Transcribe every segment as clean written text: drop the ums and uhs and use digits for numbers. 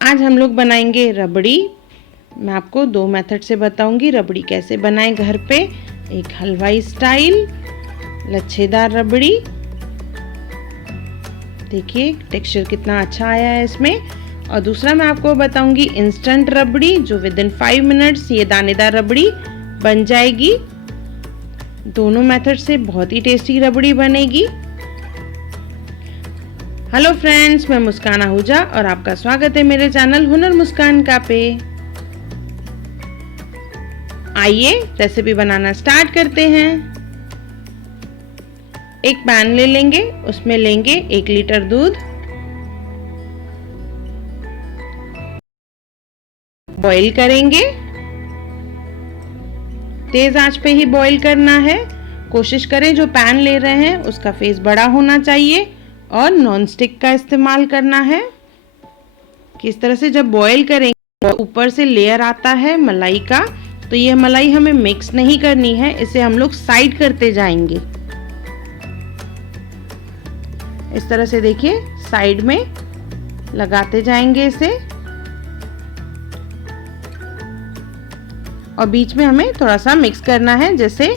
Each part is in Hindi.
आज हम लोग बनाएंगे रबड़ी। मैं आपको दो मेथड से बताऊंगी रबड़ी कैसे बनाएं घर पे। एक हलवाई स्टाइल लच्छेदार रबड़ी, देखिए टेक्सचर कितना अच्छा आया है इसमें। और दूसरा मैं आपको बताऊंगी इंस्टेंट रबड़ी, जो विद इन 5 मिनट्स ये दानेदार रबड़ी बन जाएगी। दोनों मेथड से बहुत ही टेस्टी रबड़ी बनेगी। हेलो फ्रेंड्स, मैं मुस्कान आहूजा और आपका स्वागत है मेरे चैनल हुनर मुस्कान का पे। आइए रेसिपी बनाना स्टार्ट करते हैं। एक पैन ले लेंगे, उसमें लेंगे 1 लीटर दूध, बॉईल करेंगे। तेज आंच पे ही बॉईल करना है। कोशिश करें जो पैन ले रहे हैं उसका फेस बड़ा होना चाहिए और नॉन स्टिक का इस्तेमाल करना है। किस तरह से जब बॉईल करेंगे ऊपर से लेयर आता है मलाई का, तो ये मलाई हमें मिक्स नहीं करनी है, इसे हम लोग साइड करते जाएंगे। इस तरह से देखिए साइड में लगाते जाएंगे इसे, और बीच में हमें थोड़ा सा मिक्स करना है जैसे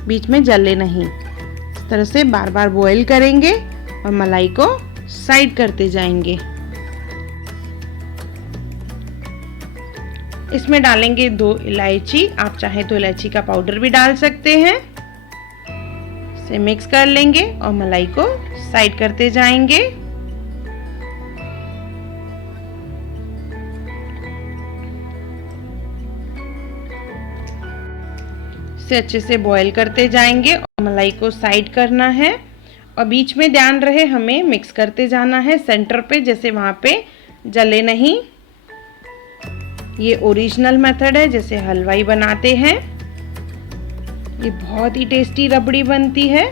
बीच में जले नहीं। इस तरह से बार बार बॉईल करेंगे और मलाई को साइड करते जाएंगे। इसमें डालेंगे 2 इलायची, आप चाहें तो इलायची का पाउडर भी डाल सकते हैं। इसे मिक्स कर लेंगे और मलाई को साइड करते जाएंगे। इसे अच्छे से बॉईल करते जाएंगे और मलाई को साइड करना है। और बीच में ध्यान रहे हमें मिक्स करते जाना है सेंटर पे, जैसे वहां पे जले नहीं। ये ओरिजिनल मेथड है जैसे हलवाई बनाते हैं। ये बहुत ही टेस्टी रबड़ी बनती है।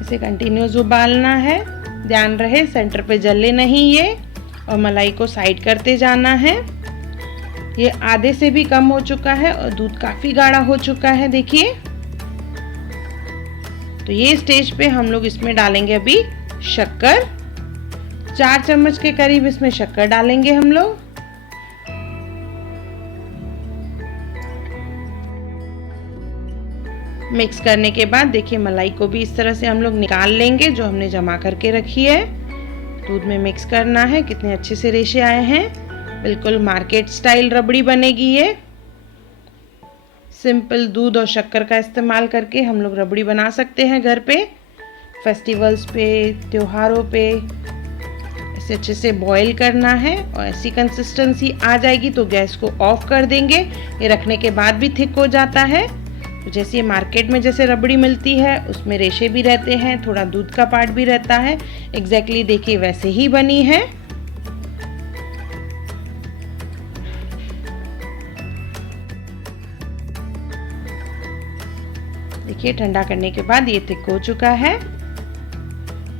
इसे कंटिन्यूस उबालना है, ध्यान रहे सेंटर पे जले नहीं ये, और मलाई को साइड करते जाना है। ये आधे से भी कम हो चुका है और दूध काफी गाढ़ा हो चुका है, देखिए। तो ये स्टेज पे हम लोग इसमें डालेंगे अभी शक्कर। 4 चम्मच के करीब इसमें शक्कर डालेंगे हम लोग। मिक्स करने के बाद देखिए मलाई को भी इस तरह से हम लोग निकाल लेंगे जो हमने जमा करके रखी है। दूध में मिक्स करना है, कितने अच्छे से रेशे आए हैं। बिल्कुल मार्केट स्टाइल रबड़ी बनेगी ये। सिंपल दूध और शक्कर का इस्तेमाल करके हम लोग रबड़ी बना सकते हैं घर पे, फेस्टिवल्स पे, त्योहारों पे। इसे अच्छे से बॉईल करना है और ऐसी कंसिस्टेंसी आ जाएगी तो गैस को ऑफ कर देंगे। ये रखने के बाद भी थिक हो जाता है। तो जैसे ये मार्केट में जैसे रबड़ी मिलती है उसमें रेशे भी रहते हैं, थोड़ा दूध का पार्ट भी रहता है, एग्जैक्टली देखिए वैसे ही बनी है। देखिए ठंडा करने के बाद ये थिक हो चुका है।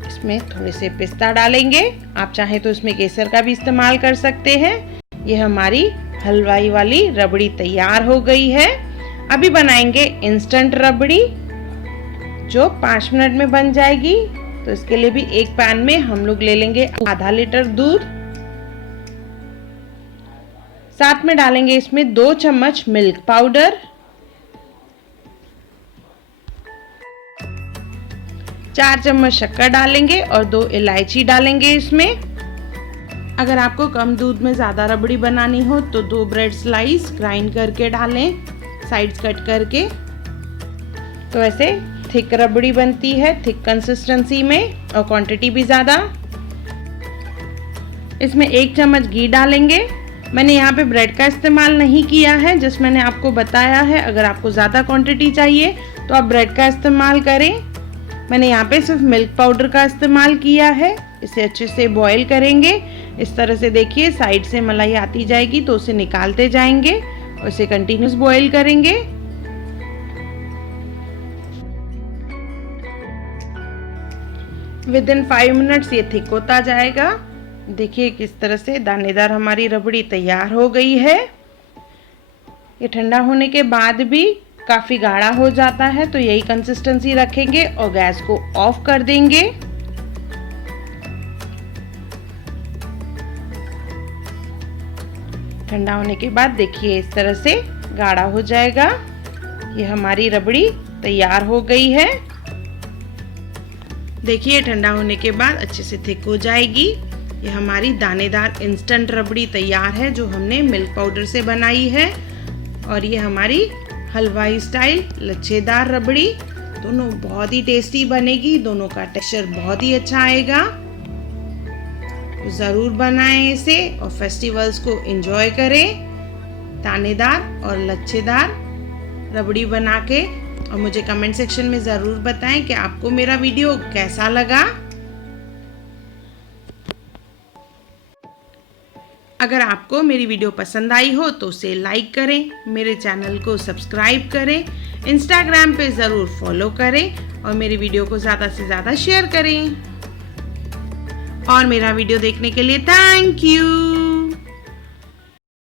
इसमें थोड़े से पिस्ता डालेंगे, आप चाहें तो इसमें केसर का भी इस्तेमाल कर सकते हैं। ये हमारी हलवाई वाली रबड़ी तैयार हो गई है। अभी बनाएंगे इंस्टेंट रबड़ी जो 5 मिनट में बन जाएगी। तो इसके लिए भी एक पैन में हम लोग ले लेंगे आधा लीटर दूध, साथ में डालेंगे इसमें 2 चम्मच मिल्क पाउडर, 4 चम्मच शक्कर डालेंगे और 2 इलायची डालेंगे इसमें। अगर आपको कम दूध में ज़्यादा रबड़ी बनानी हो तो 2 ब्रेड स्लाइस ग्राइंड करके डालें, साइड्स कट करके। तो ऐसे थिक रबड़ी बनती है, थिक कंसिस्टेंसी में, और क्वांटिटी भी ज़्यादा। इसमें 1 चम्मच घी डालेंगे। मैंने यहाँ पे ब्रेड का इस्तेमाल नहीं किया है, जस्ट मैंने आपको बताया है। अगर आपको ज़्यादा क्वांटिटी चाहिए तो आप ब्रेड का इस्तेमाल करें। मैंने यहाँ पे सिर्फ मिल्क पाउडर का इस्तेमाल किया है। इसे अच्छे से बॉईल करेंगे। इस तरह से देखिए साइड से मलाई आती जाएगी तो उसे निकालते जाएंगे और इसे कंटिन्यूस बॉईल करेंगे। विद इन 5 मिनट्स ये थिक होता जाएगा। देखिए किस तरह से दानेदार हमारी रबड़ी तैयार हो गई है। ये ठंडा होने के बाद भी काफ़ी गाढ़ा हो जाता है, तो यही कंसिस्टेंसी रखेंगे और गैस को ऑफ कर देंगे। ठंडा होने के बाद देखिए इस तरह से गाढ़ा हो जाएगा। ये हमारी रबड़ी तैयार हो गई है। देखिए ठंडा होने के बाद अच्छे से थिक हो जाएगी। ये हमारी दानेदार इंस्टेंट रबड़ी तैयार है जो हमने मिल्क पाउडर से बनाई है। और ये हमारी हलवाई स्टाइल लच्छेदार रबड़ी, दोनों बहुत ही टेस्टी बनेगी। दोनों का टेक्सचर बहुत ही अच्छा आएगा। तो ज़रूर बनाएं इसे और फेस्टिवल्स को एंजॉय करें दानेदार और लच्छेदार रबड़ी बना के। और मुझे कमेंट सेक्शन में ज़रूर बताएं कि आपको मेरा वीडियो कैसा लगा। अगर आपको मेरी वीडियो पसंद आई हो तो उसे लाइक करें, मेरे चैनल को सब्सक्राइब करें, इंस्टाग्राम पे ज़रूर फॉलो करें और मेरी वीडियो को ज़्यादा से ज़्यादा शेयर करें। और मेरा वीडियो देखने के लिए थैंक यू।